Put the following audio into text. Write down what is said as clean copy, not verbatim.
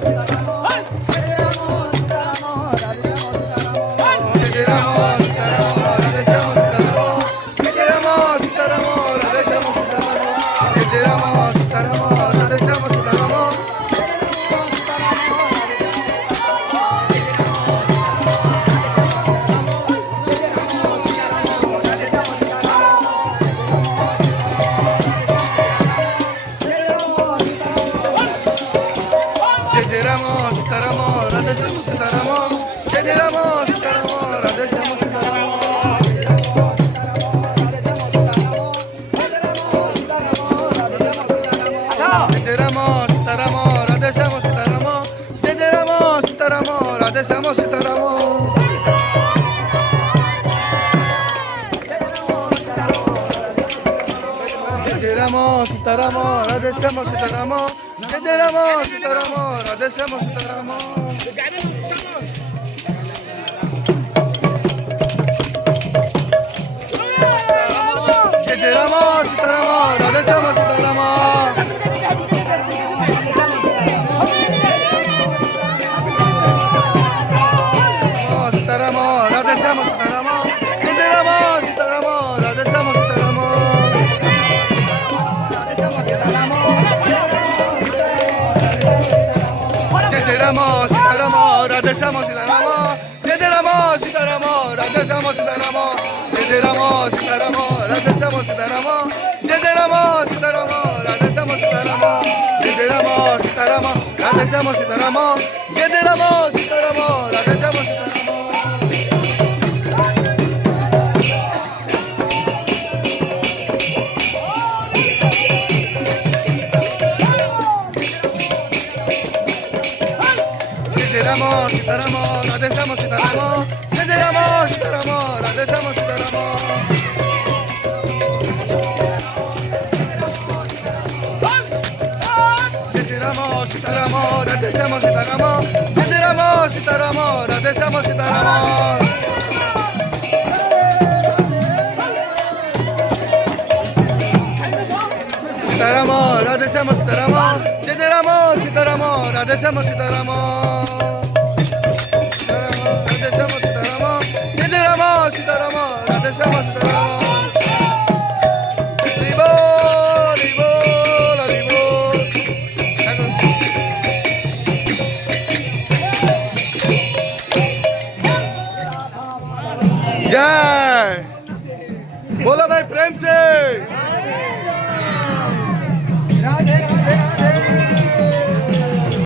Sitaram Radhe Shyam Sitaram Jai Ram Sitaram Radhe Shyam Sitaram Jai Ram Sitaram Radhe Shyam Sitaram Sitaram Radhe Shyam Sitaram Jai Ram Sitaram Radhe Shyam Sitaram Ram Sitaram Radhe Shyam Sitaram Jai Ram Sitaram Radhe Shyam Sitaram Jai Ram Sitaram Radhe Shyam Sitaram Jai Ram Sitaram Radhe Shyam Sitaram Jai Ram Sitaram Radhe Shyam Sitaram Jai Ram Sitaram Radhe Shyam Sitaram Ram Sitaram Radhe Shyam Sitaram Jai Ram Sitaram Radhe Shyam Sitaram Jai Ram Sitaram Radhe Shyam Sitaram Jai Ram Sitaram Radhe Shyam Sitaram Sitaram Radhe Shyam Sitaram Jai Ram Sitaram Radhe Shyam Sitaram Radhe Shyam Sitaram